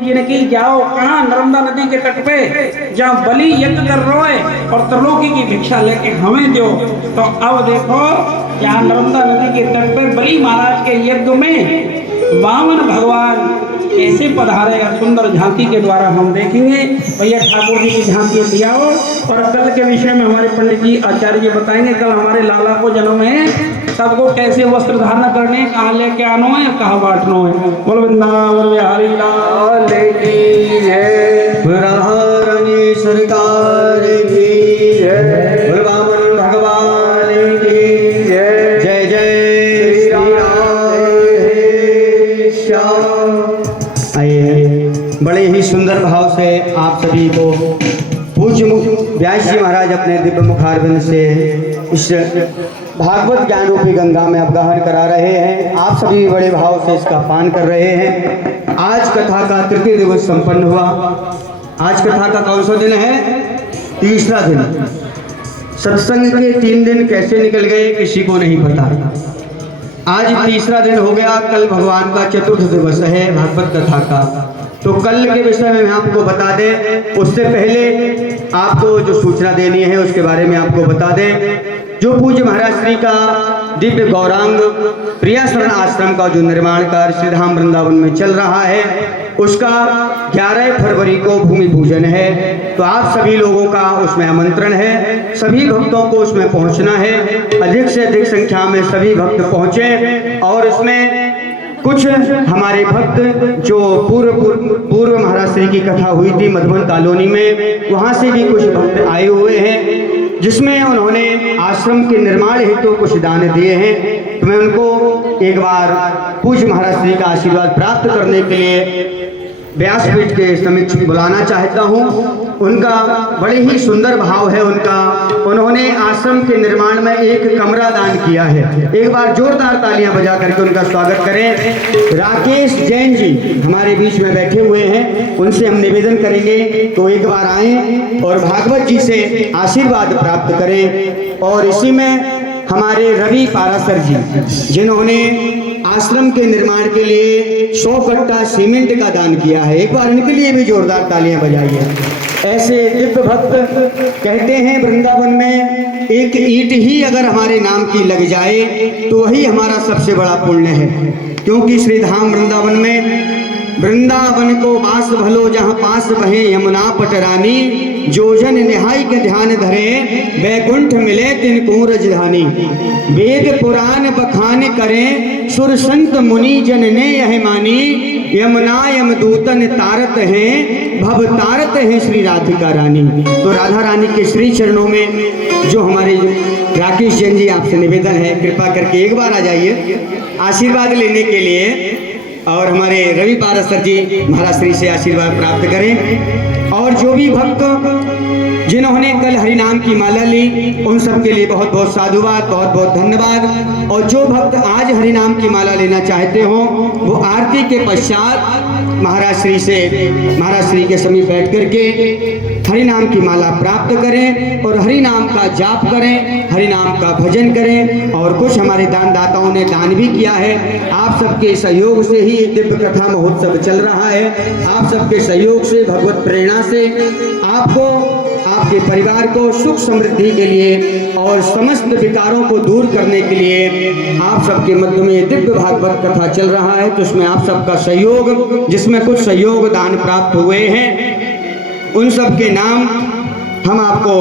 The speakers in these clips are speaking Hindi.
जी ने की जाओ कहाँ नर्मदा नदी के तट पे जहाँ बलि यज्ञ कर रहे और त्रिलोकी की भिक्षा लेके हमें दो। तो अब देखो यहाँ नर्मदा नदी के तट पर बलि महाराज के यज्ञ में वामन भगवान कैसे पधारेगा सुंदर झांकी के द्वारा हम देखेंगे। भैया ठाकुर जी की झांकी दियाओ। और कल के विषय में हमारे पंडित जी आचार्य जी बताएंगे कल हमारे लाला को जन्म है, सबको कैसे वस्त्र धारण करने, कहाँ लेके आनो है, कहाँ बांटनो है। बोल वृंदावन बिहारी लाल की जय, रानी सरकार की जय, वामन भगवान की जय। जय जय श्री राम। आइए बड़े ही सुंदर भाव से आप सभी को पूज्य व्यास जी महाराज अपने दिव्य मुखारविंद से इस भागवत ज्ञान रूपी गंगा में अपगाहन करा रहे हैं। आप सभी बड़े भाव से इसका पान कर रहे हैं। आज कथा का तृतीय दिवस संपन्न हुआ। आज कथा का कौन सा दिन है? तीसरा दिन। सत्संग के 3 दिन कैसे निकल गए किसी को नहीं पता। आज तीसरा दिन हो गया। कल भगवान का चतुर्थ दिवस है भागवत कथा का। तो कल के विषय में मैं आपको बता दें, उससे पहले आपको जो सूचना देनी है उसके बारे में आपको बता दें। जो पूज्य महाराज श्री का दिव्य गौरांग प्रियाशरण आश्रम का जो निर्माण कार्य श्री धाम वृंदावन में चल रहा है उसका 11 फरवरी को भूमि पूजन है। तो आप सभी लोगों का उसमें आमंत्रण है। सभी भक्तों को उसमें पहुंचना है। अधिक से अधिक संख्या में सभी भक्त पहुंचे। और इसमें कुछ हमारे भक्त जो पूर्व महाराज श्री की कथा हुई थी मधुबन कॉलोनी में, वहाँ से भी कुछ भक्त आए हुए हैं जिसमें उन्होंने आश्रम के निर्माण हेतु कुछ दान दिए हैं। तो मैं उनको एक बार पूज्य महाराज श्री का आशीर्वाद प्राप्त करने के लिए व्यासपीठ के समक्ष बुलाना चाहता हूँ। उनका बड़े ही सुंदर भाव है उनका। उन्होंने आश्रम के निर्माण में एक कमरा दान किया है। एक बार जोरदार तालियां बजा करके उनका स्वागत करें। राकेश जैन जी हमारे बीच में बैठे हुए हैं, उनसे हम निवेदन करेंगे तो एक बार आएं और भागवत जी से आशीर्वाद प्राप्त करें। और इसी में हमारे रवि पारासर जी जिन्होंने आश्रम के निर्माण के लिए 100 कट्टा सीमेंट का दान किया है, एक बार इनके लिए भी जोरदार तालियां बजाइए। ऐसे दिव्य भक्त कहते हैं वृंदावन में एक ईंट ही अगर हमारे नाम की लग जाए तो वही हमारा सबसे बड़ा पुण्य है। क्योंकि श्री धाम वृंदावन में वृंदावन को बास भलो जहाँ पास बहे यमुना पटरानी, जो जन निहाई के ध्यान धरे बैकुंठ मिले तिन को रजधानी। वेद पुराण बखान करें सुर संत मुनि जन ने यह मानी, यमुना यमदूतन तारत हैं भव तारत हैं श्री राधिका रानी। तो राधा रानी के श्री चरणों में जो हमारे राकेश जैन जी आपसे निवेदन है कृपा करके एक बार आ जाइए आशीर्वाद लेने के लिए। और हमारे रवि पारासर जी महाराज श्री से आशीर्वाद प्राप्त करें। और जो भी भक्त जिन्होंने कल हरिनाम की माला ली उन सब के लिए बहुत बहुत साधुवाद, बहुत बहुत धन्यवाद। और जो भक्त आज हरिनाम की माला लेना चाहते हो वो आरती के पश्चात महाराज श्री के समीप बैठ करके हरिनाम की माला प्राप्त करें और हरिनाम का जाप करें, हरिनाम का भजन करें। और कुछ हमारे दानदाताओं ने दान भी किया है। आप सबके सहयोग से ही दिव्य कथा महोत्सव चल रहा है। आप सबके सहयोग से भगवत प्रेरणा से आपको आपके परिवार को सुख समृद्धि के लिए और समस्त विकारों को दूर करने के लिए आप सबके मध्य में दिव्य भागवत कथा चल रहा है। तो उसमें आप सबका सहयोग, जिसमें कुछ सहयोग दान प्राप्त हुए हैं, उन सब के नाम हम आपको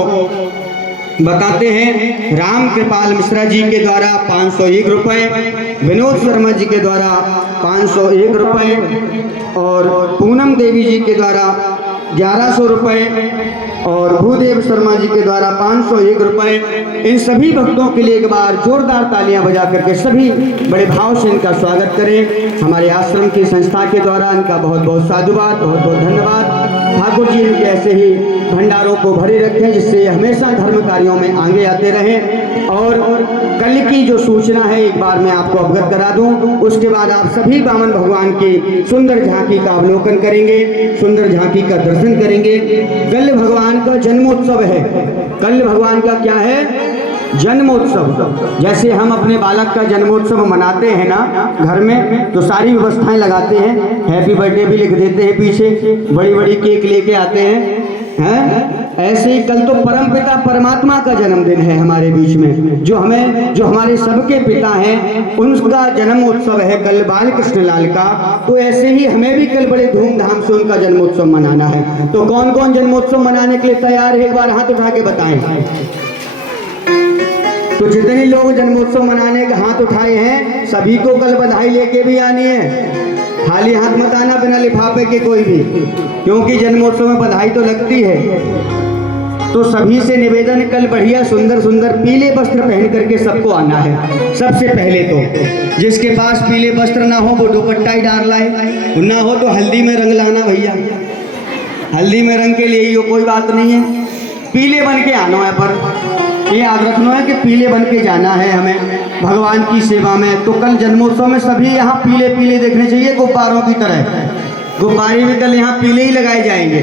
बताते हैं। राम कृपाल मिश्रा जी के द्वारा 501 रुपये, विनोद शर्मा जी के द्वारा 501 रुपये और पूनम देवी जी के द्वारा 1100 रुपये और भूदेव शर्मा जी के द्वारा 501 रुपये। इन सभी भक्तों के लिए एक बार जोरदार तालियां बजा करके सभी बड़े भाव से इनका स्वागत करें। हमारे आश्रम की संस्था के द्वारा इनका बहुत बहुत साधुवाद, बहुत बहुत धन्यवाद। ठाकुर जी इनके ऐसे ही भंडारों को भरे रखें जिससे हमेशा धर्म कार्यों में आगे आते रहें। और कल की जो सूचना है एक बार मैं आपको अवगत करा दूं, उसके बाद आप सभी वामन भगवान की सुंदर झांकी का अवलोकन करेंगे, सुंदर झांकी का दर्शन करेंगे। कल भगवान का जन्मोत्सव है। कल भगवान का क्या है? जन्मोत्सव, जैसे हम अपने बालक का जन्मोत्सव मनाते हैं ना घर में, तो सारी व्यवस्थाएं लगाते हैं, हैप्पी बर्थडे भी लिख देते हैं पीछे, बड़ी बड़ी केक लेके आते हैं। ऐसे ही कल तो परमपिता परमात्मा का जन्मदिन है हमारे बीच में, जो हमारे सबके पिता हैं, उनका जन्मोत्सव है कल बाल कृष्ण लाल का। तो ऐसे ही हमें भी कल बड़े धूमधाम से उनका जन्मोत्सव मनाना है। तो कौन कौन जन्मोत्सव मनाने के लिए तैयार है, एक बार हाथ उठा के बताएं। तो जितने लोग जन्मोत्सव मनाने का हाथ उठाए हैं, सभी को कल बधाई लेके भी आनी है। खाली हाथ मत आना बिना लिफाफे के कोई भी, क्योंकि जन्मोत्सव में बधाई तो लगती है। तो सभी से निवेदन, कल बढ़िया सुंदर सुंदर पीले वस्त्र पहन करके सबको आना है। सबसे पहले तो जिसके पास पीले वस्त्र ना हो वो दुपट्टा ही डाल लाए, ना हो तो हल्दी में रंग लाना भैया, हल्दी में रंग के लिए ही हो, कोई बात नहीं है, पीले बन के आना है। पर ये याद रखना है कि पीले बन के जाना है हमें भगवान की सेवा में। तो कल जन्मोत्सव में सभी यहाँ पीले पीले देखने चाहिए, गुब्बारों की तरह। गुब्बारे भी कल यहाँ पीले ही लगाए जाएंगे।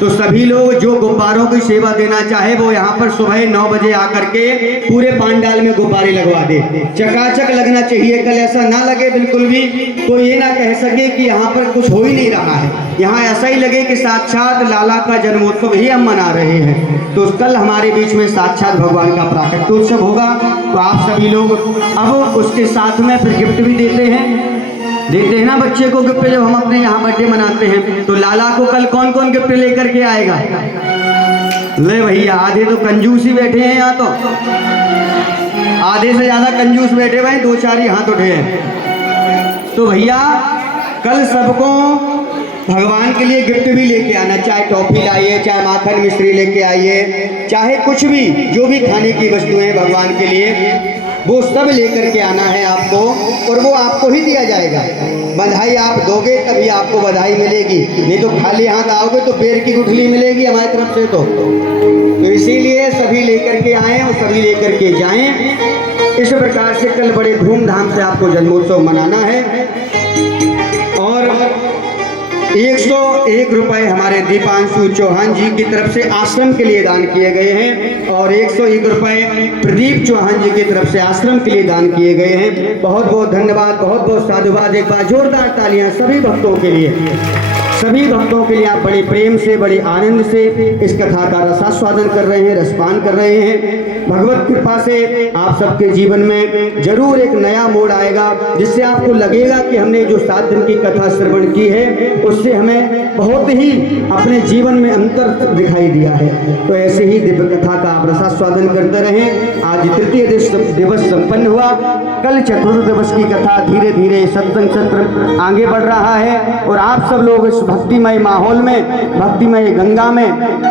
तो सभी लोग जो गुब्बारों की सेवा देना चाहे वो यहाँ पर सुबह 9 बजे आकर के पूरे पांडाल में गुब्बारे लगवा दे। चकाचक लगना चाहिए कल, ऐसा ना लगे बिल्कुल भी कोई ये ना कह सके कि यहाँ पर कुछ हो ही नहीं रहा है। यहाँ ऐसा ही लगे कि साक्षात लाला का जन्मोत्सव ही हम मना रहे हैं। तो कल हमारे बीच में साक्षात भगवान का प्राकट्योत्सव होगा। तो आप सभी लोग अब उसके साथ में फिर गिफ्ट भी देते हैं ना बच्चे को गिफ्ट, जब हम अपने यहाँ बर्थडे मनाते हैं। तो लाला को कल कौन कौन गिफ्ट लेकर के आएगा? ले भैया, आधे तो कंजूस ही बैठे हैं यहाँ, तो आधे से ज्यादा कंजूस बैठे हुए हैं, 2-4 ही हाथ उठे हैं। तो भैया कल सबको भगवान के लिए गिफ्ट भी लेके आना, चाहे टॉफी लाइए, चाहे माखन मिश्री लेके आइए, चाहे कुछ भी, जो भी खाने की वस्तुएं भगवान के लिए, वो सब लेकर के आना है आपको, और वो आपको ही दिया जाएगा। बधाई आप दोगे तभी आपको बधाई मिलेगी, नहीं तो खाली हाथ आओगे तो बेर की गुठली मिलेगी हमारी तरफ से। तो इसीलिए सभी लेकर के आएँ और सभी लेकर के जाएं। इस प्रकार से कल बड़े धूमधाम से आपको जन्मोत्सव मनाना है। और 101 रुपए हमारे दीपांशु चौहान जी की तरफ से आश्रम के लिए दान किए गए हैं, और 101 रुपए प्रदीप चौहान जी की तरफ से आश्रम के लिए दान किए गए हैं। बहुत बहुत धन्यवाद, बहुत बहुत साधुवाद। एक बार जोरदार तालियां सभी भक्तों के लिए, सभी भक्तों के लिए। आप बड़े प्रेम से, बड़े आनंद से इस कथा का रसास्वादन कर रहे हैं, रसपान कर रहे हैं। भगवत कृपा से आप सबके जीवन में जरूर एक नया मोड़ आएगा, जिससे आपको लगेगा कि हमने जो 7 दिन की कथा श्रवण की है उससे हमें बहुत ही अपने जीवन में अंतर दिखाई दिया है। तो ऐसे ही दिव्य कथा का आप रसास्वादन करते रहें। आज तृतीय दिवस संपन्न हुआ, कल चतुर्थ दिवस की कथा धीरे धीरे सत्संग सत्र आगे बढ़ रहा है, और आप सब लोग इस भक्तिमय माहौल में, भक्तिमय गंगा में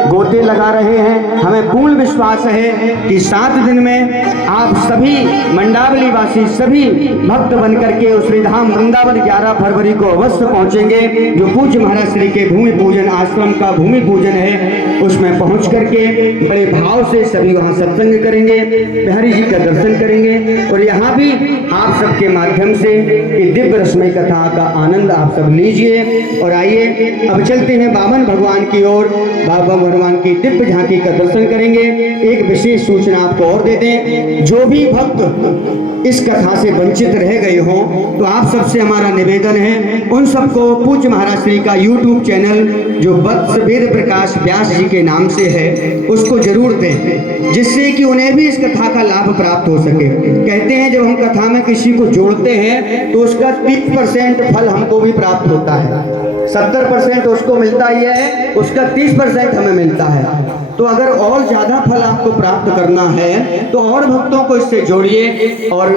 गोते लगा रहे हैं। हमें पूर्ण विश्वास है कि 7 दिन में आप सभी मंडावली वासी, सभी भक्त बनकर के उस श्रीधाम वृंदावन 11 फरवरी को अवश्य पहुंचेंगे। जो पूज्य महाराज श्री के भूमि पूजन आश्रम का भूमि पूजन है, उसमें पहुंच करके बड़े भाव से सभी वहां सत्संग करेंगे, बिहारी जी का दर्शन करेंगे, और यहाँ भी आप सबके माध्यम से ये दिव्य रसमय कथा का आनंद आप सब लीजिए। और आइए अब चलते हैं बावन भगवान की ओर, बाबा भगवान की दिव्य झांकी का दर्शन करेंगे। एक विशेष सूचना आपको और दे दें, जो भी भक्त इस कथा से वंचित रह गए हों, तो आप सबसे हमारा निवेदन है, उन सबको पूज्य महाराज श्री का YouTube चैनल जो वत्स वेद प्रकाश व्यास जी के नाम से है, उसको जरूर दें, जिससे कि उन्हें भी इस कथा का लाभ प्राप्त हो सके। कहते हैं जब हम कथा में किसी को जोड़ते हैं तो उसका 30% फल हमको भी प्राप्त होता है। 70% उसको मिलता ही है, उसका 30% हमें मिलता है। तो अगर और ज़्यादा फल आपको प्राप्त करना है तो और भक्तों को इससे जोड़िए, और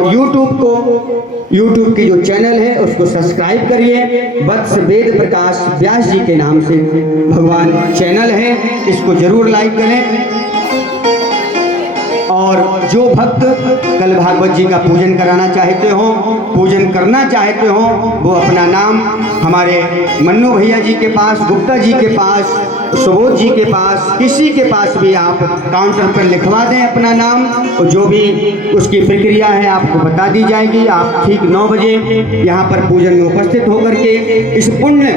YouTube की जो चैनल है उसको सब्सक्राइब करिए। वत्स वेद प्रकाश व्यास जी के नाम से भगवान चैनल है, इसको जरूर लाइक करें। और जो भक्त कल भागवत जी का पूजन कराना चाहते हो, पूजन करना चाहते हो, वो अपना नाम हमारे मन्नू भैया जी के पास, गुप्ता जी के पास, सुबोध जी के पास, किसी के पास भी आप काउंटर पर लिखवा दें अपना नाम, और जो भी उसकी प्रक्रिया है आपको बता दी जाएगी। आप ठीक 9 बजे यहाँ पर पूजन में उपस्थित होकर के इस पुण्य